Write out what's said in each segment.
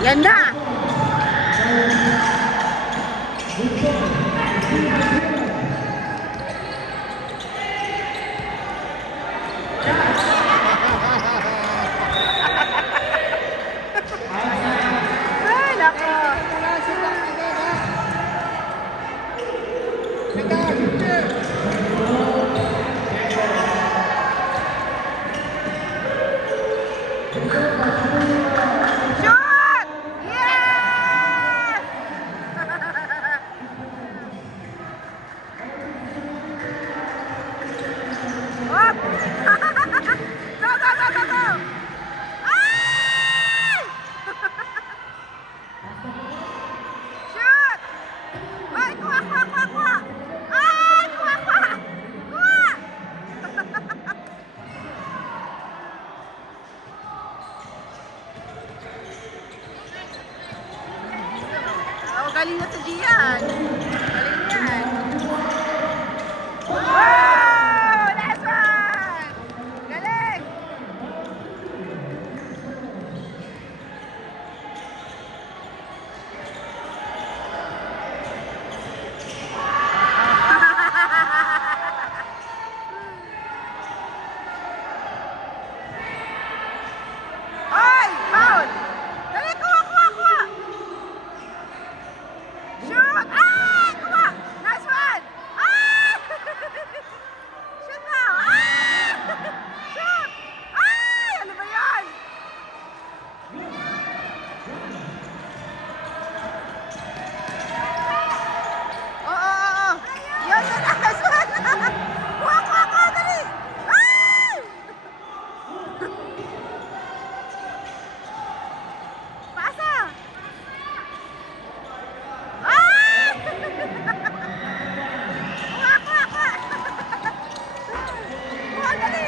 Yan na! Ay, nako! Shoot! Yes! Hop! Go, go, go, go, go! Ay! Shoot! Ay, kuha, kuha, kuha, kuha! Ay, kuha, kuha! Kuha! Oh, galing na sa Gian. Galing yan. Wow! Nice one! Galing! Ay! Foul! Dali, kuha, kuha, kuha! Shoot! Ay! Kuha! Nice one! Ay! Shoot now! Ay! Shoot! Ay! Ano ba yan? Oo, oo, oo. Yun, yun, nice one! Kuha, kuha, kuha! Dali! Ay! Pasa! Ay! Kuha, kuha, kuha! Kuha, dali!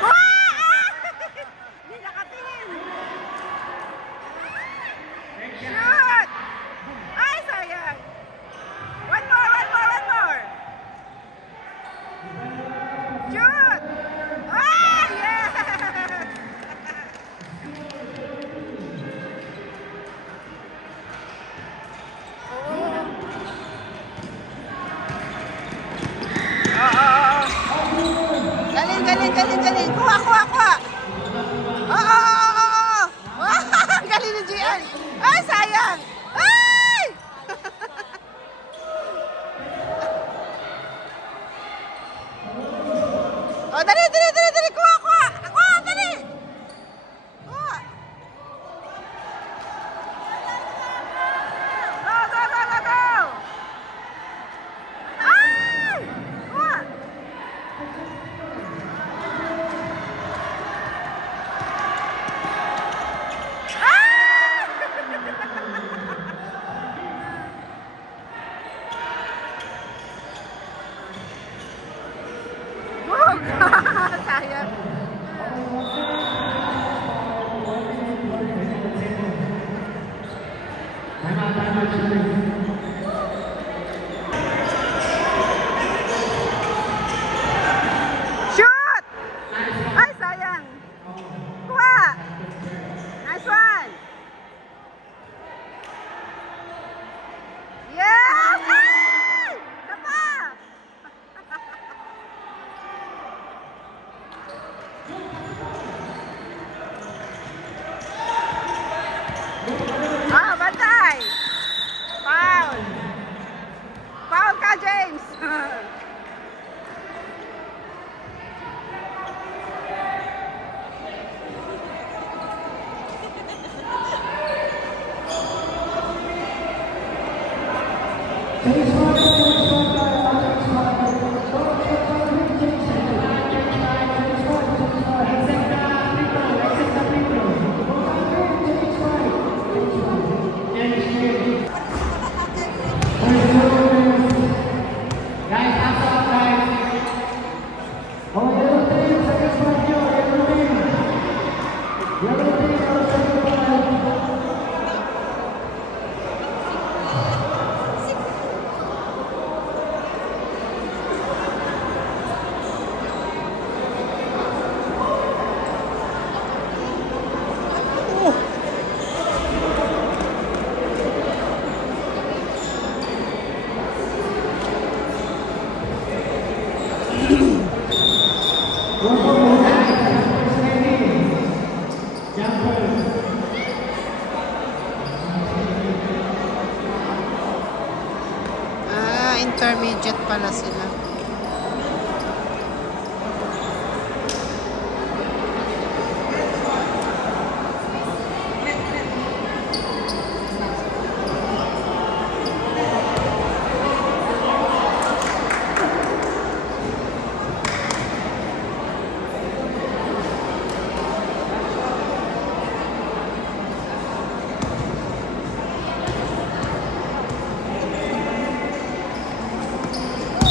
Kuha! Ah! Hindi nakatingin! Shoot! Ay, sayang! One more, one more, one more! Shoot! Ah, yes! Oo. Galing, galing, galing, galing. Kuha, kuha, kuha. Oo, oo, oo, oo. Wow, galing ni Gian. Ay, sayang. Ay! Oh, dali, dali, dali, dali. Kuha, kuha. Kuha, dali. Kuha. Go, go, go, go, go. Ay! Kuha. Wag! Sayang. Shoot! Ay, sayang. Kuha. Nice one. Yes! Ay! Tapa! Ah, bantay! Foul! Foul ka, James!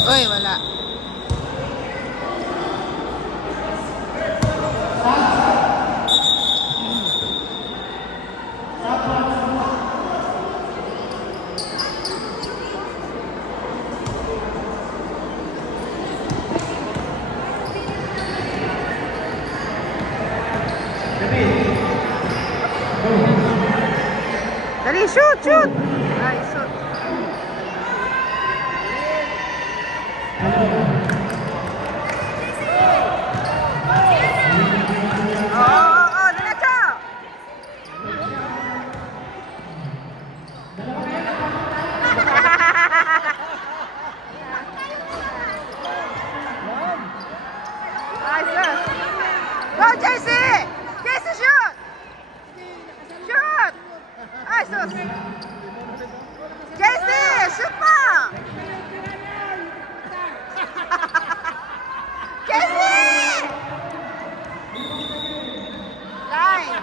Uy, wala. Dali, shoot, shoot! Ay, shoot. Diretso! Nice. Go, JC! JC, shoot! Shoot! Ay, sus! JC, shoot mo! JC! Line!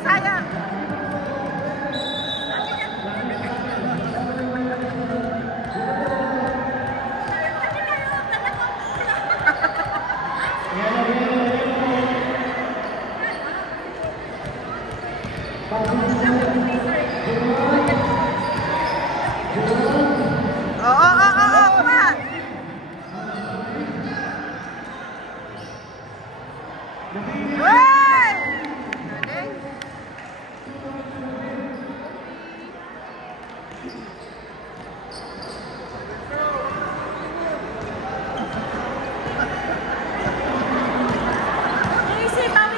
Sayang. Come on.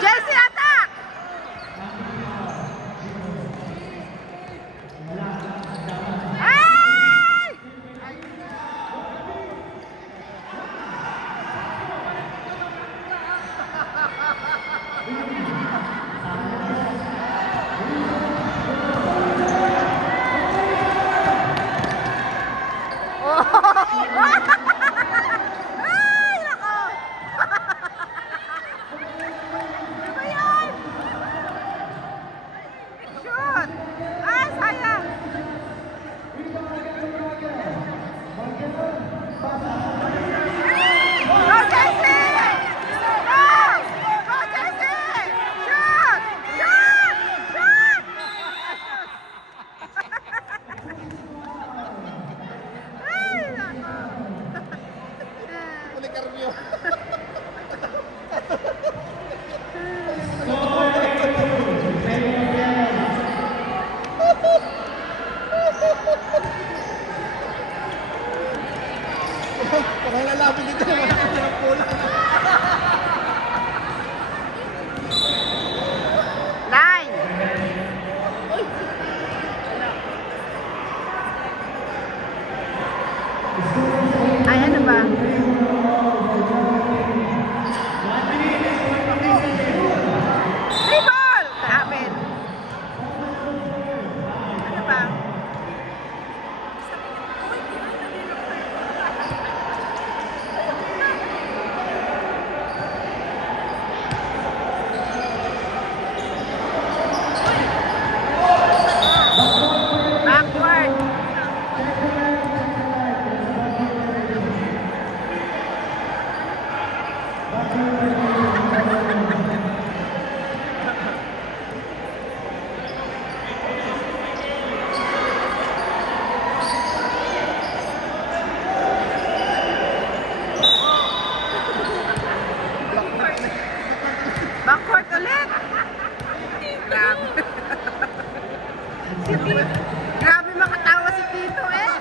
Jesse, attack! Ay! Ay, nako! Ano ba yan? Shoot! Ay, sayang! Go, Jesse! Go! Go, Jesse! Shoot! Shoot! Shoot! Ay, nako! Karmyo. Parang lalapit dito naman ang pula. Line! Ay, ano ba? Free ball! Kapit! Ano ba? Backward! Backward ulit! Grabe. Si Tito. Grabe makatawa si Tito eh.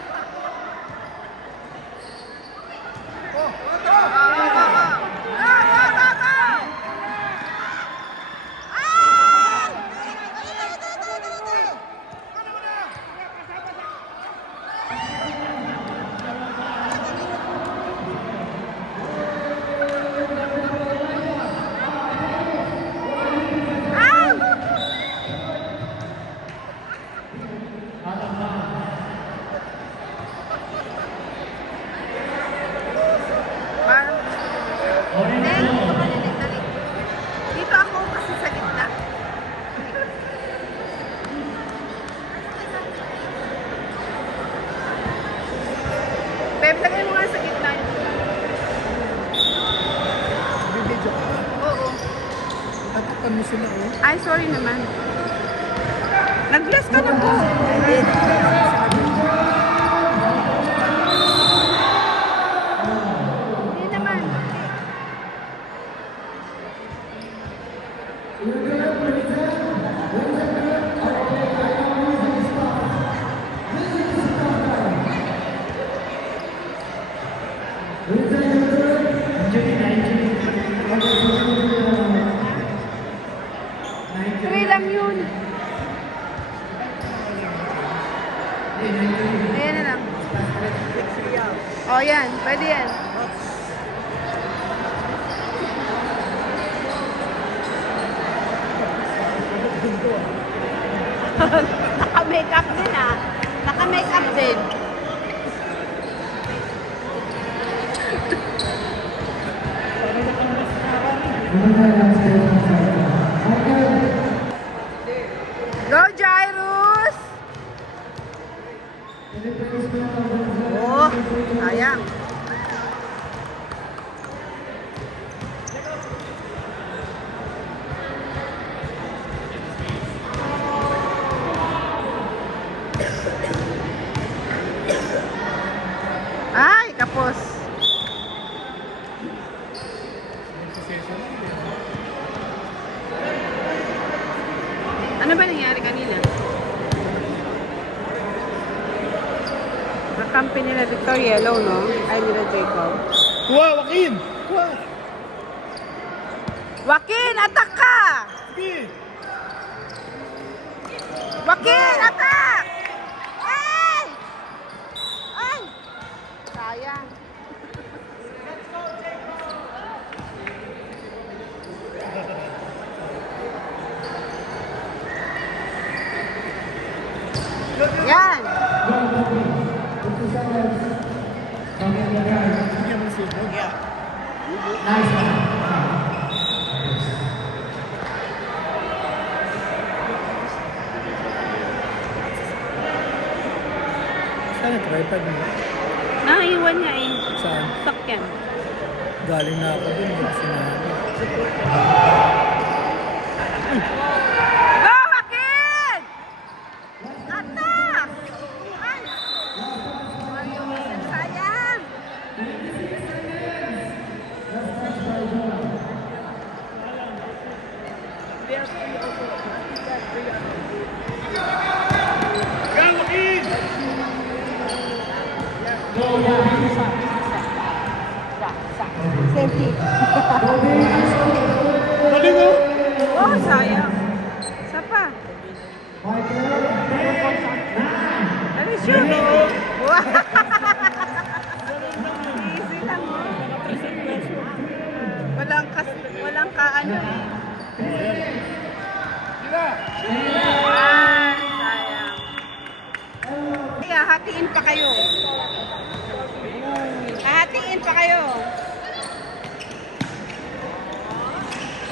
Tatapan mo sila, oh. Ay, sorry naman. Nag-bless ka na po. Hindi naman. Three lang yun. Ayan na lang. Oh, yan. Pwede yan. Naka-makeup din ah. Naka-makeup din. Go, Jairus! Oh, sayang. Ay, kapos. Ano ba nangyari kanina? Kakampi nila Victor Yellow, no? Ay, nila Jacob. Kuha, Joaquin! Kuha! Joaquin, attack ka! Sige! Joaquin, attack! Ay! Ay! Sayang. Yan! Bigyan mo sila. Yeah. Saan ang tripod mo? Naiwan niya eh. Saan? Sakyan. Galing na ako dun. Hindi ko sinabi. Go, Joaquin! Attack! Ay! Sayang! Safety. Galing mo! Oh, sayang. Isa pa. Ano siya? Wow! Easy lang mo. Walang kaano eh. Ah, sayang. Kaya, hatiin pa kayo. Hatiin pa kayo.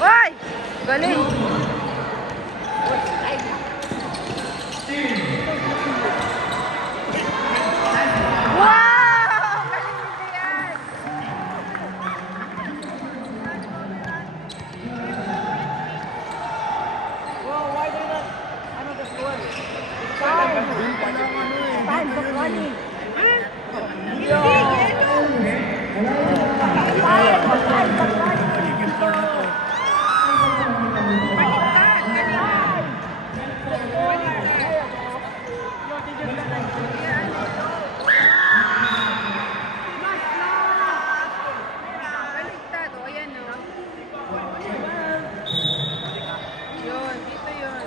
Hoy! Galing! Wow! Galing mo yan! Wow, why did that? Ano the score? Time for running. Hindi, yellow! Time for running. Baliktad! Galing! Baliktad! O, ayan o. Yun, dito yun.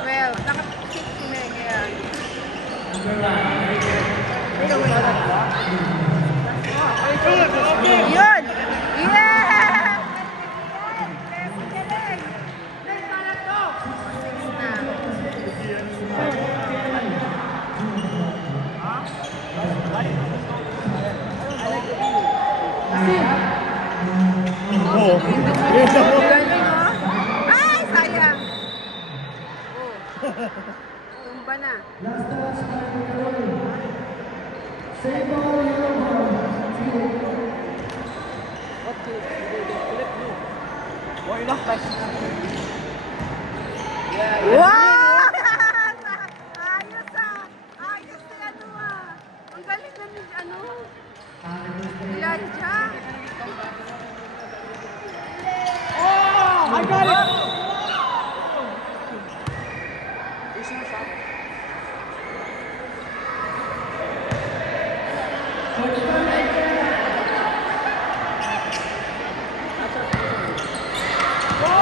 12. Naka-6 si Mega yan. Yun! Yeah! Oo. Galing, oh. Ay, sayang. Oh. Tumba na. Wow! Ayos ah! Ayos na ano ah! Ang galing na ni ano? Elijah! Oh! I got it!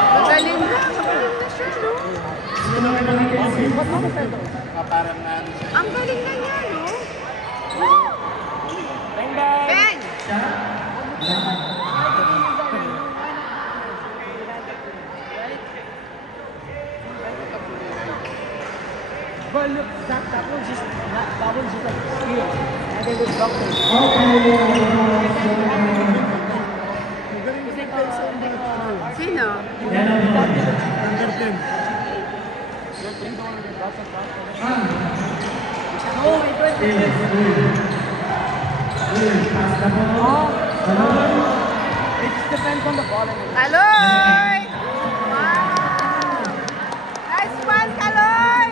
Ang galing na! Magaling na siya, no? Parang na ano siya. Ang galing na niya, no? Bang bang! Bang! But look, that was just a skill. And they would block it. Sino? Under 10. Oh, my goodness. It just depends on the ball. Kaloy! Wow! Nice one, Kaloy!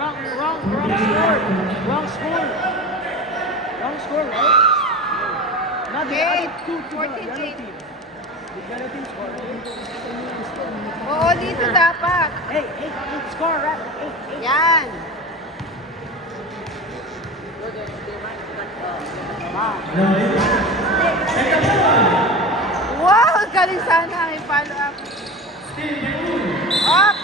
Wrong score. Wrong score. Wrong score, right? Not the Eight. other two to the 14, yellow eight. team. The yellow team scored. Oo, dito dapat. Hey, eight score, right? Eight. Yan. Wow! Galing sana. May follow up. Up!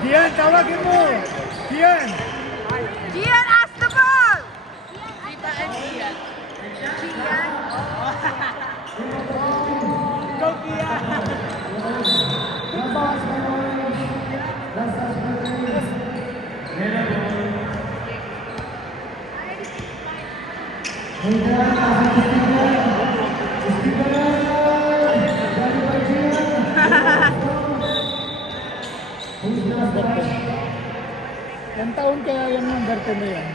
Dian, tawagin mo! Dian! Gian, ask the ball! Gian. Go, Dian! Ilang taon kaya yung number 10 na yan?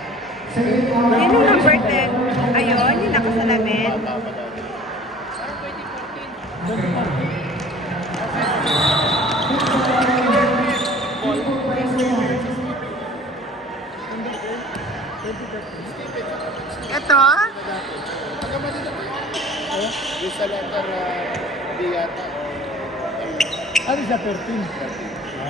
Sino number 10? Ayun, yung nakasalamin. Ito? Yung sa letter D yata. Ano sa 13?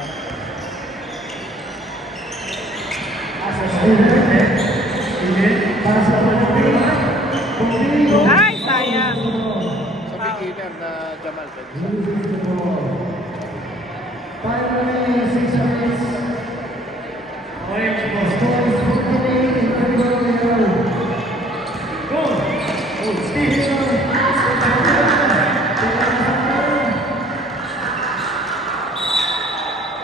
Ay, sayang. Sa beginner na Jamal. Pwede sa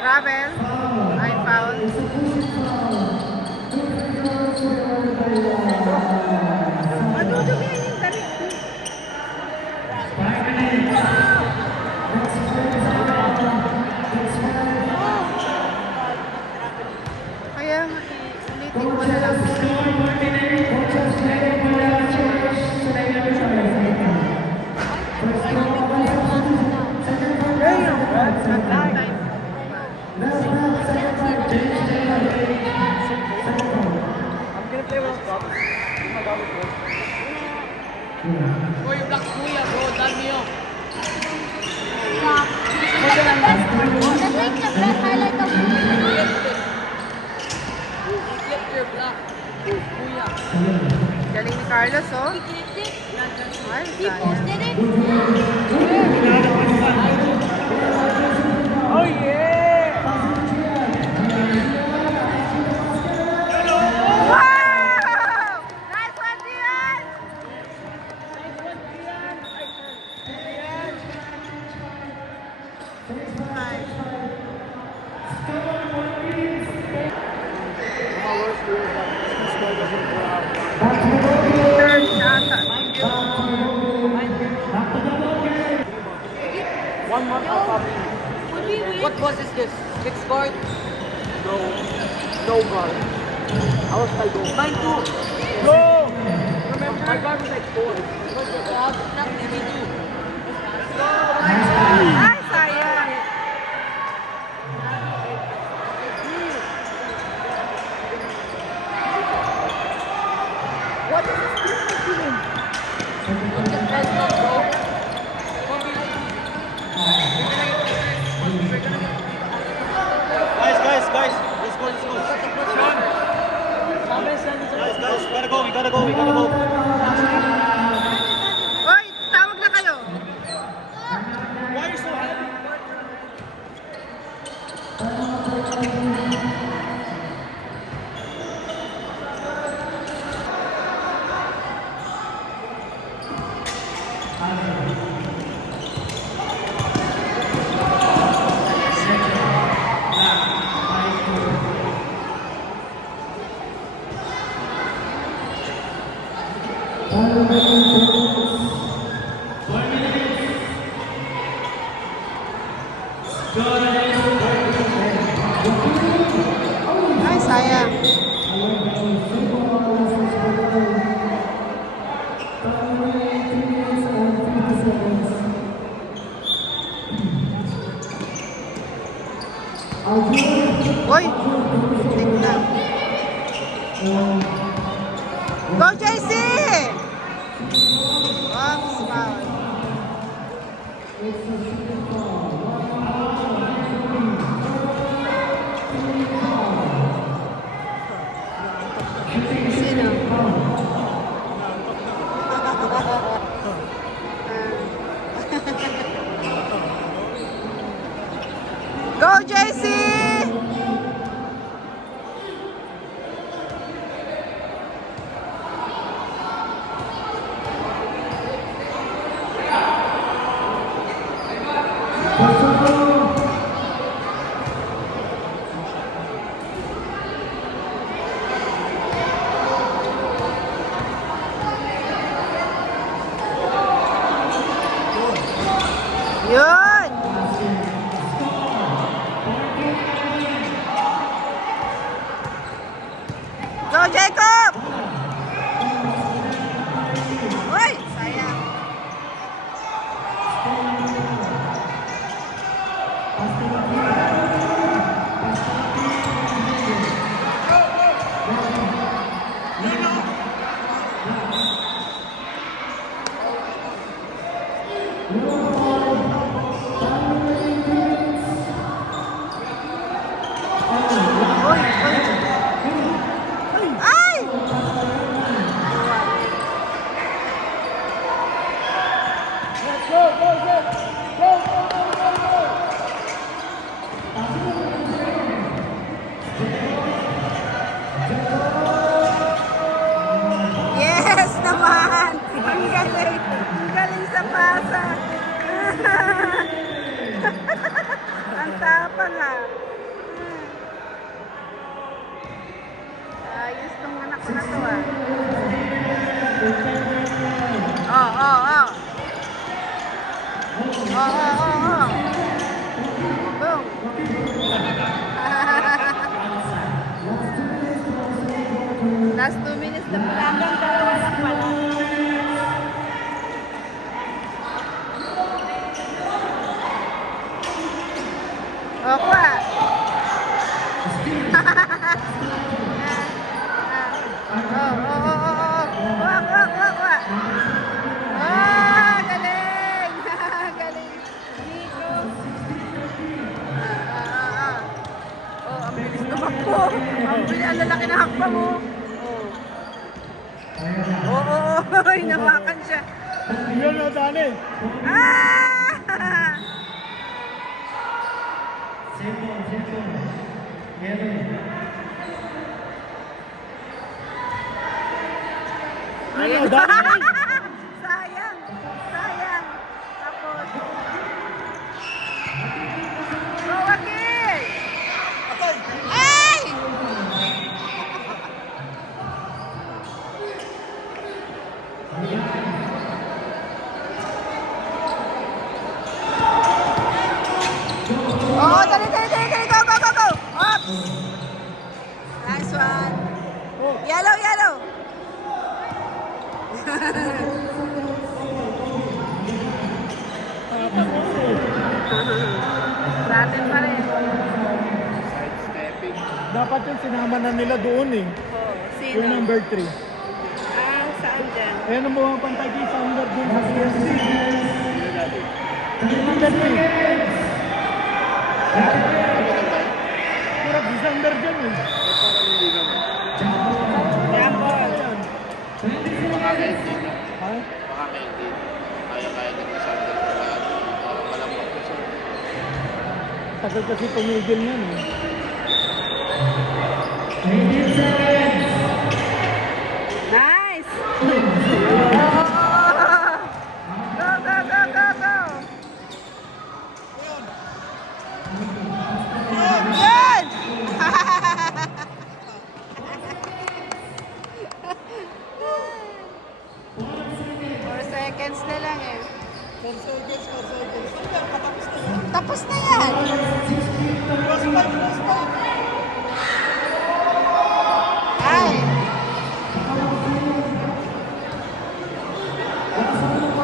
Ravel, I found. Madudumihan yung damit ko. Kaya nga, ulitin ko na lang. I'm gonna play with Bob. Uy, black kuya bro, dami yun. Flip your black. Kuya. Galing ni Carlos, oh. Ay, sayang. Oh yeah! Wow! Nice month I'll probably... What bus is this? Next guard? No guard. I was like, go. Mine too. Go! Remember? My guard was like 4. Not maybe two. Ay, sayang. What is this doing? Guys, let's go. We gotta go. Hoy, tawag na kayo. Why are you so happy? Ay, sayang. Uy, tignan. Go, JC! Oops, foul. Sino? Go, JC! Yun! Go, Jacob! Uy, sayang. Uy, uy. Ay! Yes naman! Ang galing! Ang galing sa pasa! Ang tapang ah! Ayos tong anak ko na to ah. Oh. Oh. Boom. Last 2 minutes na pala. Hanggang dalawa lang pala. O, kuha. Kuha. Galing. Galing. Dito. Ang bilis tumakbo. Ang bilis, ang lalaki na hakba mo. Hinawakan siya. Yun na, Dani. Ah! Ayun na, Dani. Sayang. Tapos. Go, Akil! Ay! Sa atin pa rin. Sidestepping. Dapat yung sinama na nila doon eh. Oh, sino? Yung number 3. Ah, saan dyan? Ayan ang mga pantay kay Sounder dun sa PSG. Yun natin. Maganda eh. Ano maganda? Kurap si Sounder dyan eh. Parang hindi naman. Jambol. Baka may hindi na. Ha? Baka may hindi. Kaya-kaya din na sa atin. Malamang ko siya. Tagal kasi tumigil yan eh. Nice! Go, go, go, go, go! Yun! 4 seconds na lang eh. 4 seconds, 4 seconds. Patapos na yan. Tapos na yan. Last 5, last 5. Ay!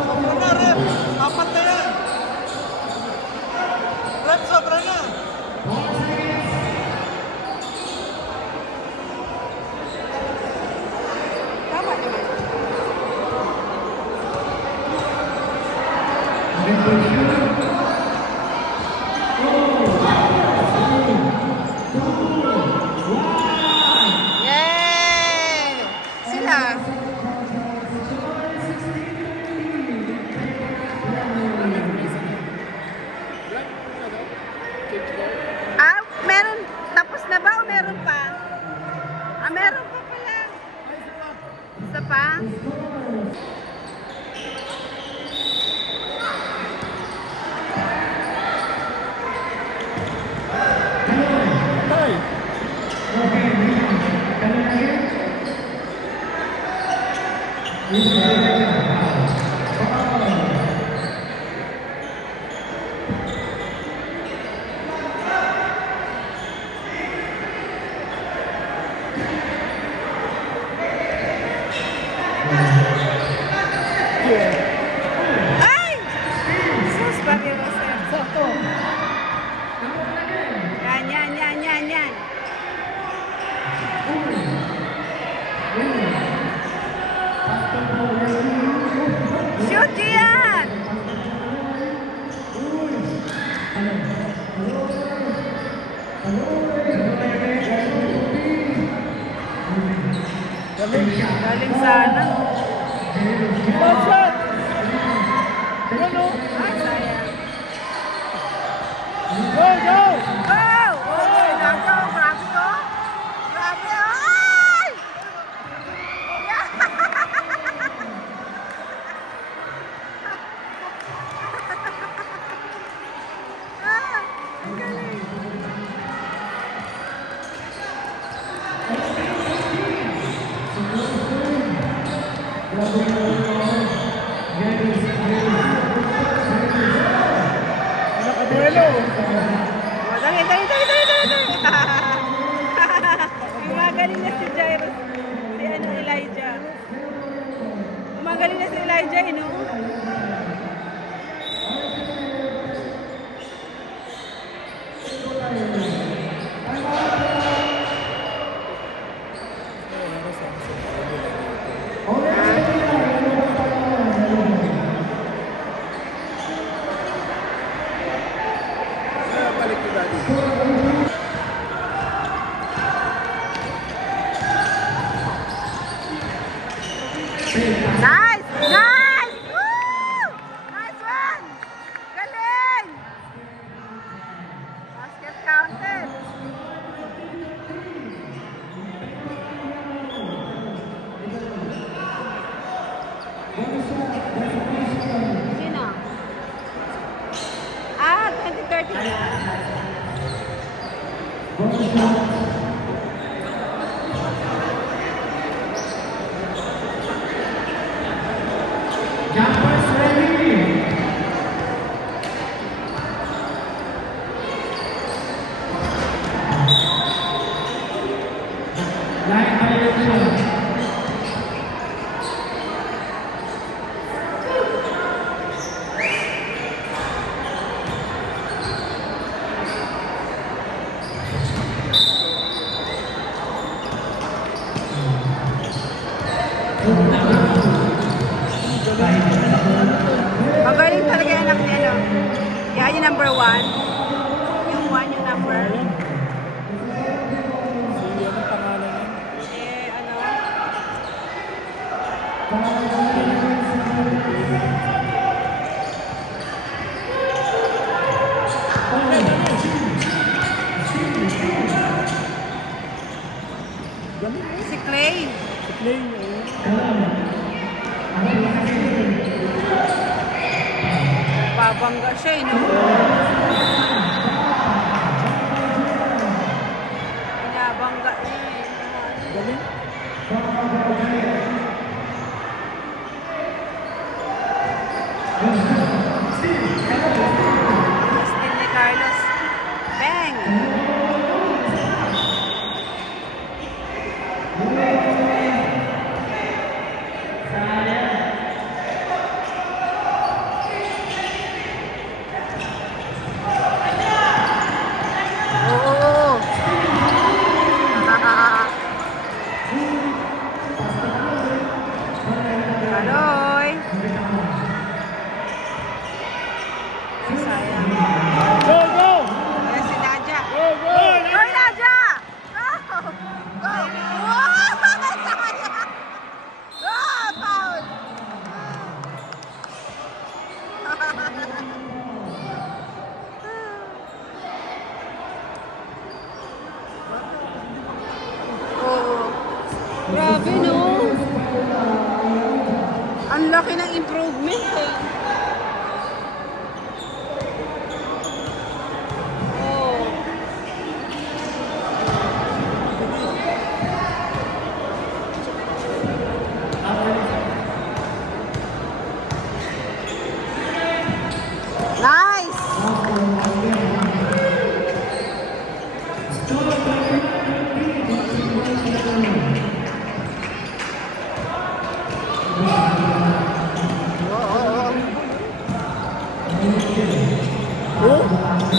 Sobra na, rep. Apat na yan. Rep, sobra na. Tama naman. Yay! Sila. Yan, ano? Change ball. Ah, meron. Tapos na ba o meron pa? Ah, meron pa pala. Isa pa? Tay. Yeah. Ay! Sus, bagay mo sir. Sakto. Yan. Shoot, Gian! Galing sana. Bad shot. Yan o. Ay, sayang. Go, go. Oh! Oh, nako, grabe ko. Grabe, ay! Ah, ang galing. Nakaduelo. Oh, dali. Gumagaling na si Jairus. Si Elijah. Gumagaling na si Elijah, no? Balik ko dati. Nice! Nice! Woo! Nice one! Galing! Basket counted. Sino? Ah, 2030. Magaling talaga yung anak niya, no? Yan yung number 1. Yung 1 yung number. Sige, anong pangalan niya? Ano? Si Clay. Si Clay, oh. Babangga siya, no? Pinabangga niya, Galing. Justin ni Carlos. Bang! Oo. Kaloy. Sayang. Go, go! Ayan si Nadia. Go, go! Go, Nadia! Go! Go! Wow! Sayang! Go! Foul! Oo. Grabe, no? Ang laki ng improvement, eh. Oh. Nice! Oh!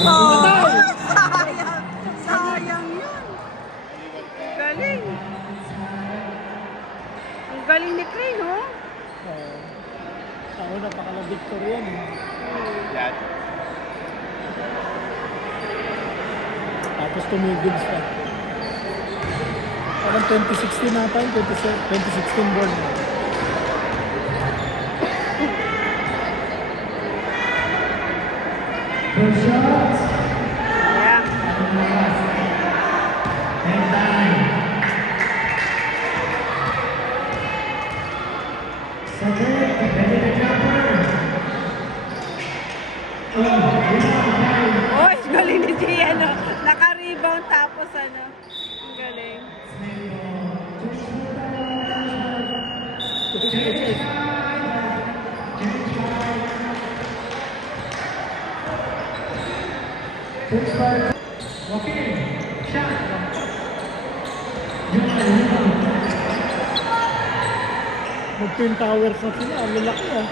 Oh, sayang! Sayang yun! Galing! Ang galing ni Clay, no? Ako napakala-victory yan. Yan. Tapos tumigil siya. Parang 2016 na tayo, 2016 born. Yeah. Oh, galing ni Gian, no? Naka-rebound tapos ano. Ang galing. Mag-twin towers na sila, ang lalaki ah.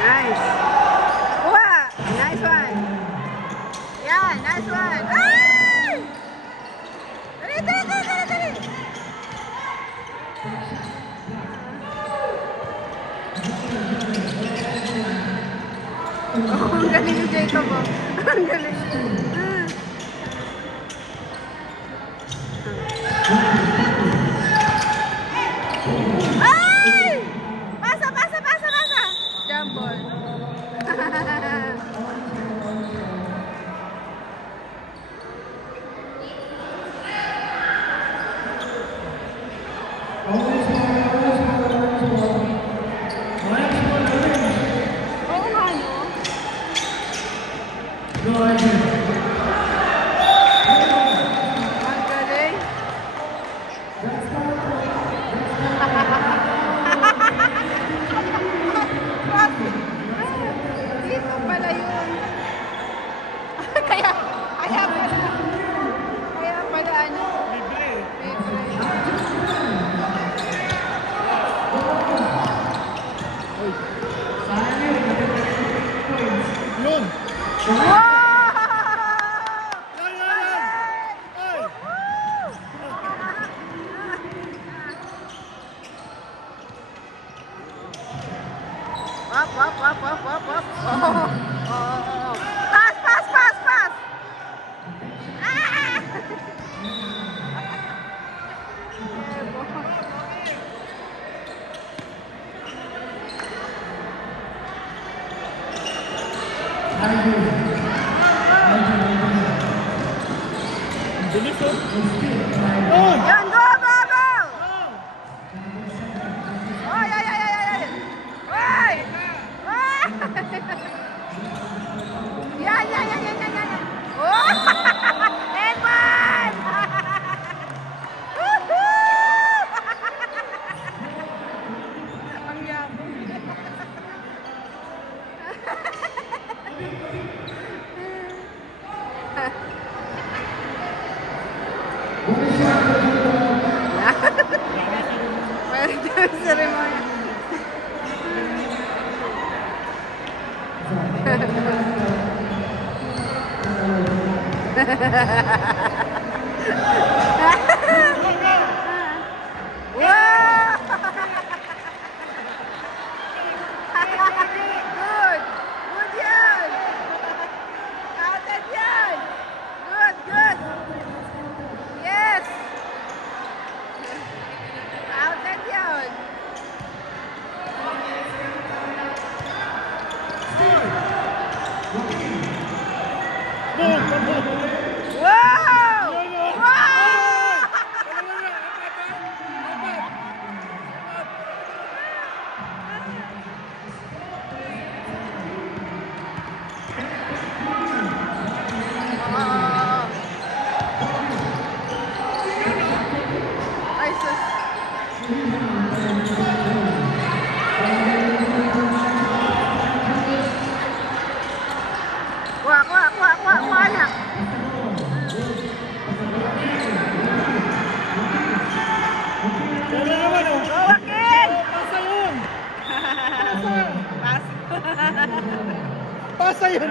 Nice. Kuha! Nice one. Yeah, nice one. Ay! Dali, dali, dali, dali, dali. Oh, ang galing ni Jacob, oh. Ang galing. Ay! Pasa, pasa, pasa, pasa. Jump ball. Oo nga, no? Up. Oh. Pass. Ah! Bilis oh. Yan, go! Ay! Ay! Yan. Oh! Edman! Ang yabang. Pwede seremonya. Wow! Good yan! Outed yan! Good! Yes! Outed yun! Wow! Wow! Ay, sus. Kuha, anak. Pero naman oh. Go, Joaquin! Pasa yun. Pass. Pasa yun.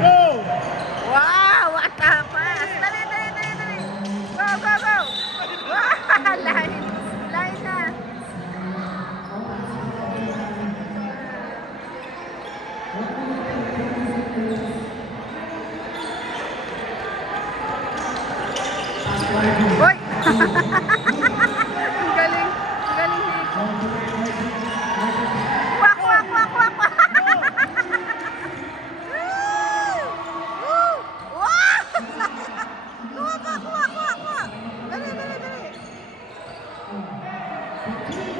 Go. Wow! What a pass! Dali! Go! Wow! Line na. Hoy! Ang galing. Nico. Kwak! Wow! Kuha. Dali.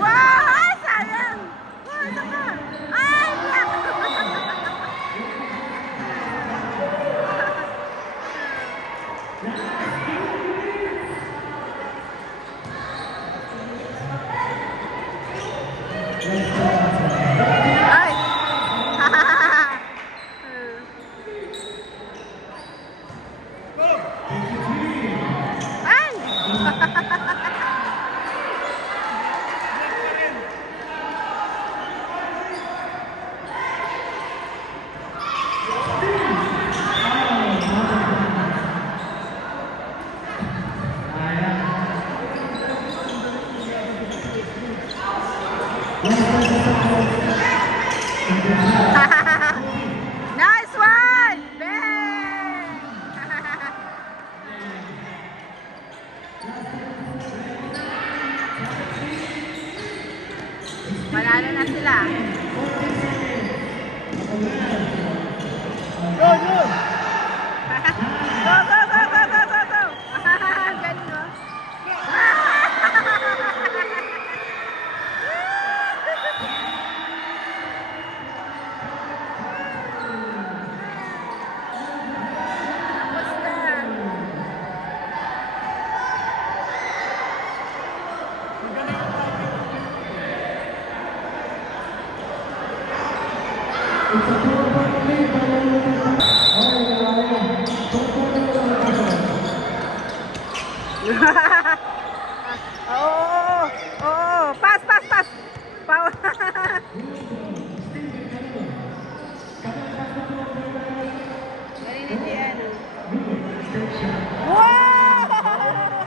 Wow! Sayang! Isa ka! Ay! Yak! Ay! Ay! Nice one! Bang! Manalo na sila. Go. Go! Galing mo. Tapos na. Oo. Pass. Power. Galing ni Gian. Wow!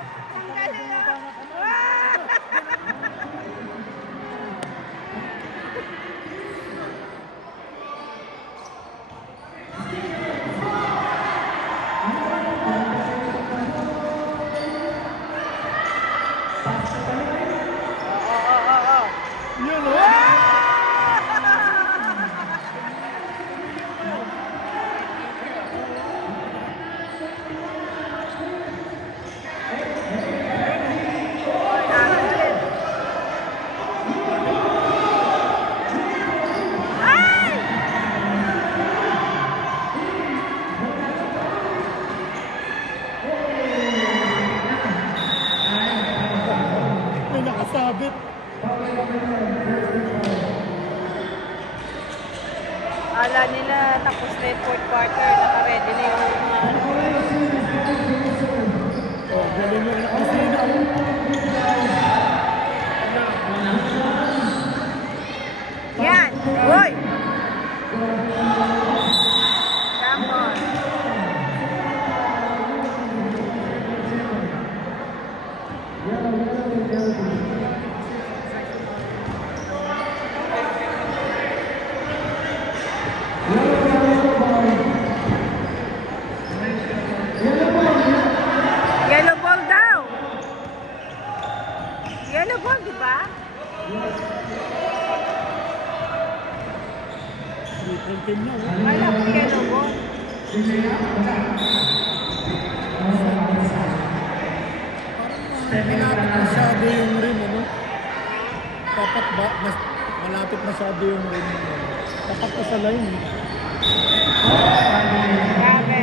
Tapos na yung fourth quarter, naka-ready na yung mga ano. Oh, galing yung nakasina. Yan! Hoy! Come on! Yellow ball daw! Yellow ball, di ba? Team na, oh. Wala po yellow ball. Malapit masyado yung rim, ano? Tapat ba? Malapit masyado yung rim. Tapat ka sa line, eh. Grabe.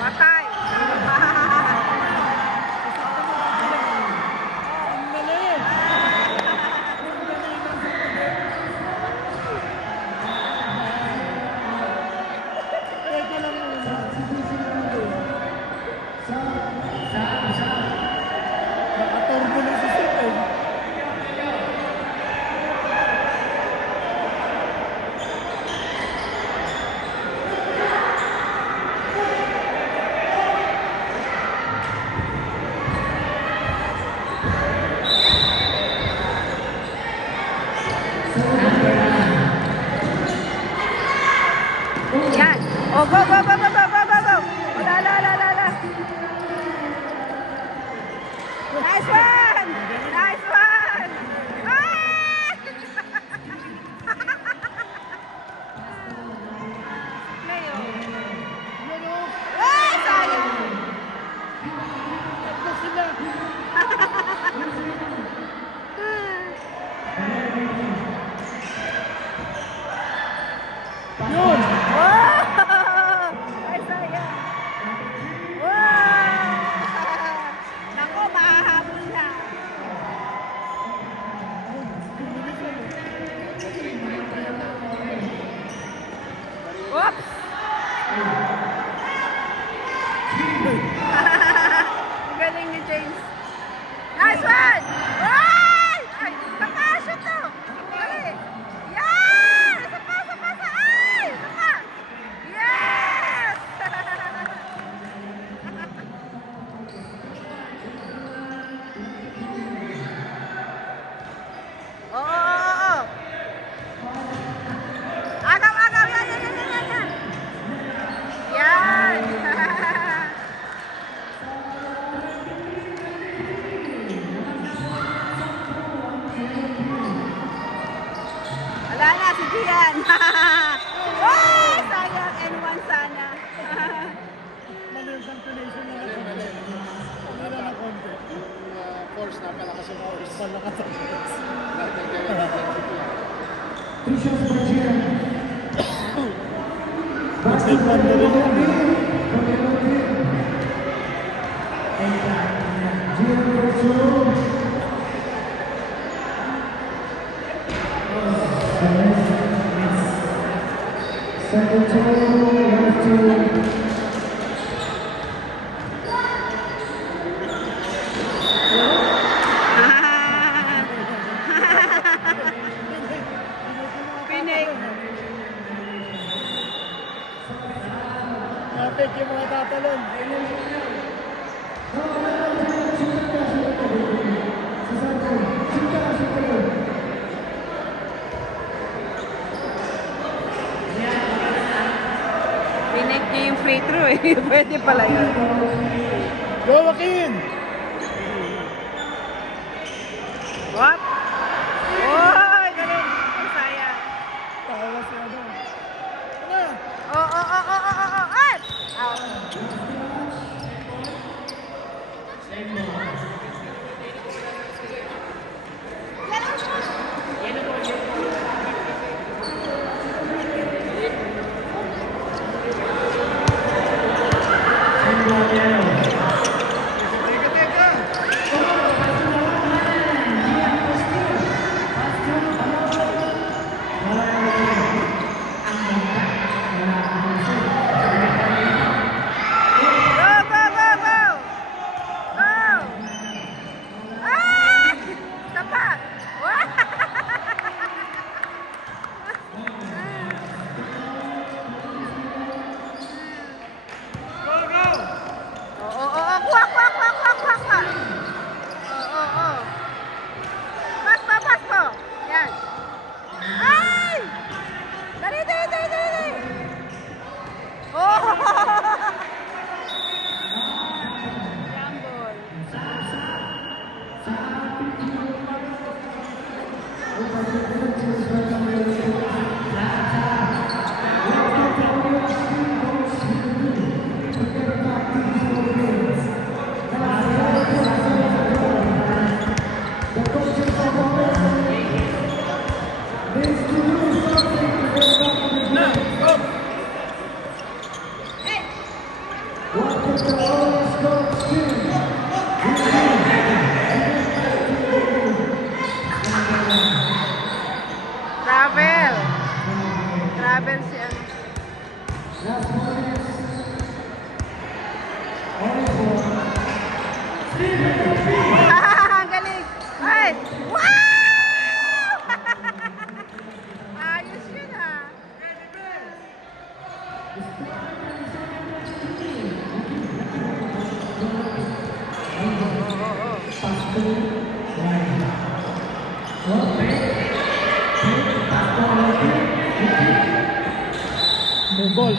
Patay. Nakatorbo na si Sip, eh. Yan. Oh, go, go, go, go, go, go, go, go. La, la, la, la, la. Nice one! Nice one! Ah! Ngayon. Ay, sayang! Tapos sila. Yun! Wow! Ay, sayang! Wow! Nako, mahahabol na. Oops! Ang galing ni James. Nice one! Ay! Ay, nakasya to! Ay! Yan! Isa pa, isa pa, isa! Ay! Isa pa! Yes! Oo, oo, oo. Agaw, agaw! Yan, yan, yan, yan, yan! Yan! Wala na, si Gian. Oh, sayang. N1 sana. Mali yung calculation na natin. Wala na konti. Force, napalakas yung force. Malakas ang force. Take one na rin yun. Pinig. Napik yung mga tatalon. Pinig niya yung free throw eh. Pwede pala yun. Go, Joaquin! What? Oy, galing. Ang sayang. Tawa si ano. Ano? Oh, oh, oh, oh, oh, oh, oh. At! Out. Go, go, go, go! Go! Ah! Isa pa! Wah! Oo, oo, oo. Kuha, kuha, kuha, kuha, kuha, kuha. Oo, oo. Pas mo, pas mo. Yan. Ay! Dali, dali, dali, dali. Oh! Jambol. Travel. Travel si ano. Ang galing. Ay! Wow! Ayos yun ah. May ball.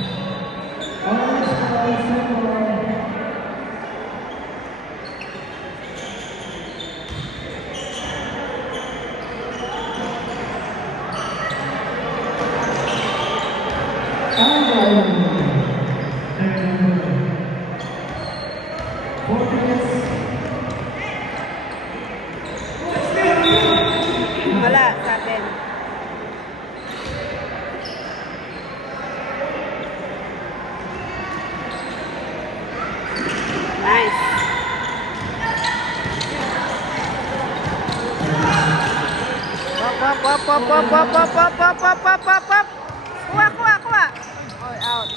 Wala sa atin. Nice. Pop, pop, pop, pop, pop, pop, pop, pop, pop, pop, pop, pop. Kuha, kuha, kuha. Oh, out.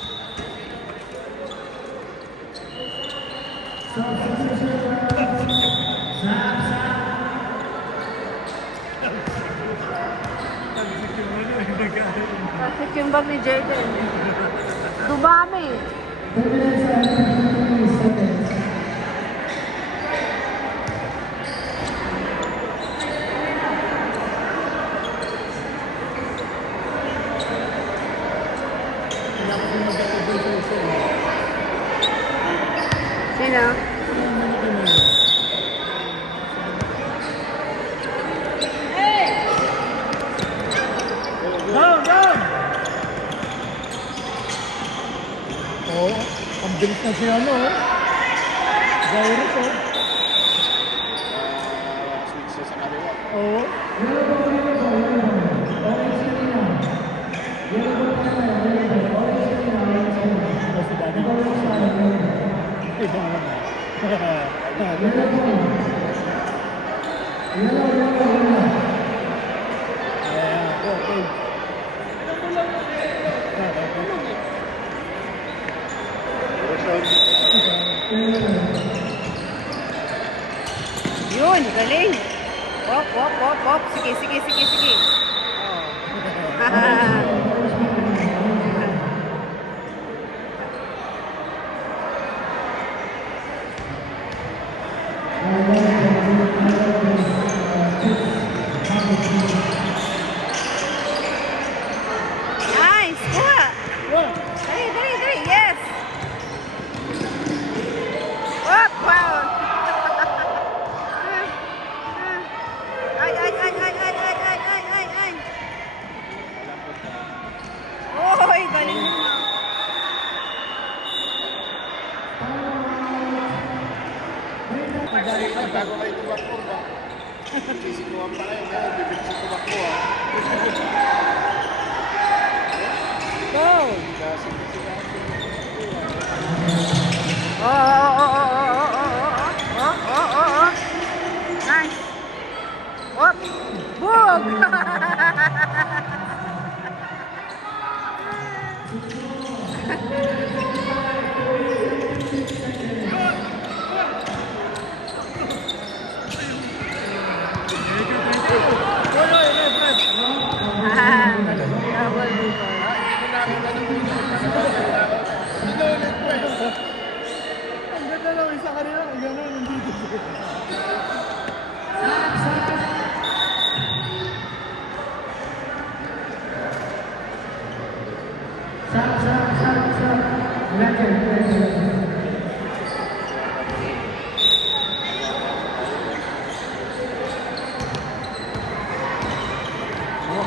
Kasi yung bag ni Jaden. Dumami. Sino? Down, down! Oo, ang bilis na siya, ano, oh. Gairo ko. Switch siya sa kaliwa. Oo. Kasi dati. Ay, dami na. Okay. Yun, galing. Hop, hop, hop, hop. Sige, sige, sige, sige. Nice! Kuha! Dali, dali, dali! Yes! Hop! Wow! Ay, ay, ay, ay, ay, ay, ay, ay, ay, ay! Oy, galing mo! Bago kayo tumakbo ba? Sisikuhan pa kayo, kaya bibig sa tumakbo ah. Go! Kasi Oh, Ah, double before. Ang ganda lang isa kanila. Ang gano'n, nandito.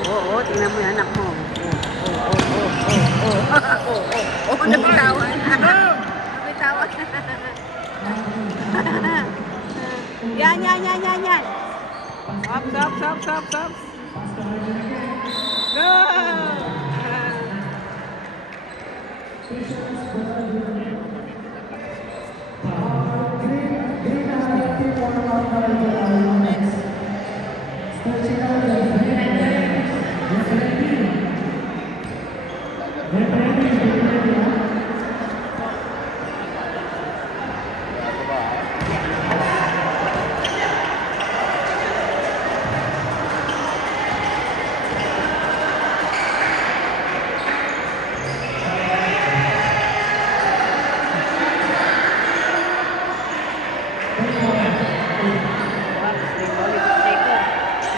Oo, tingnan mo yung anak mo. Oo, nabitawan. Nabitawan. Yan. Stop. Go! Nice!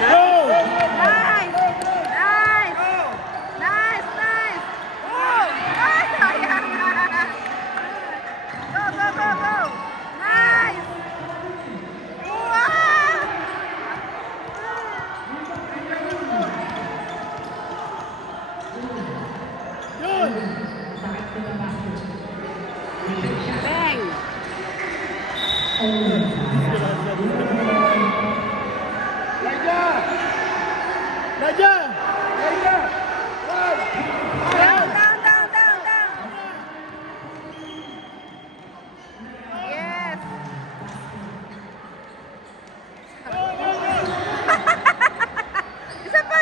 Oh! Sayang! Go! Nice! Wow! Bang! Raja! Down! Yes! Isa pa!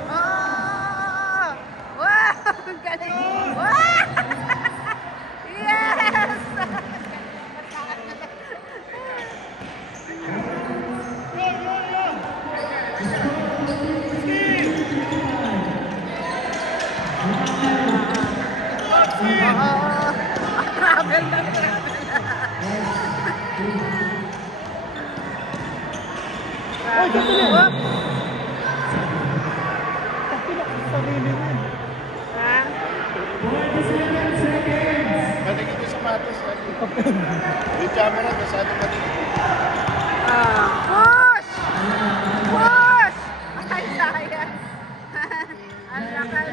Wow! Wow! Ang galing! Wow! Yes! Travel na. Whoop! Sarili mo. Ha? Maligid yung sapatos. Yung camera, masyado maligid. Push! Ay, sayang. Ang lakas.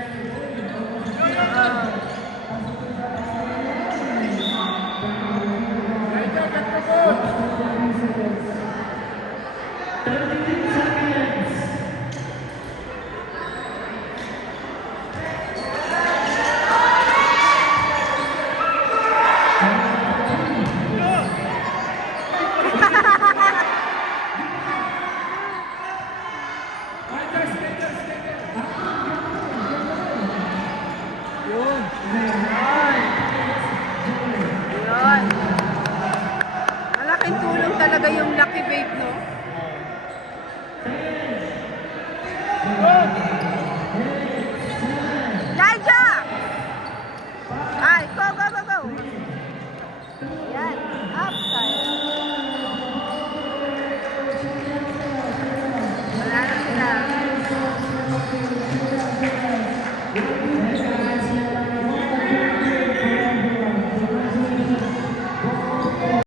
Yun. Yun. Malaking tulong talaga yung Lucky Babe, no?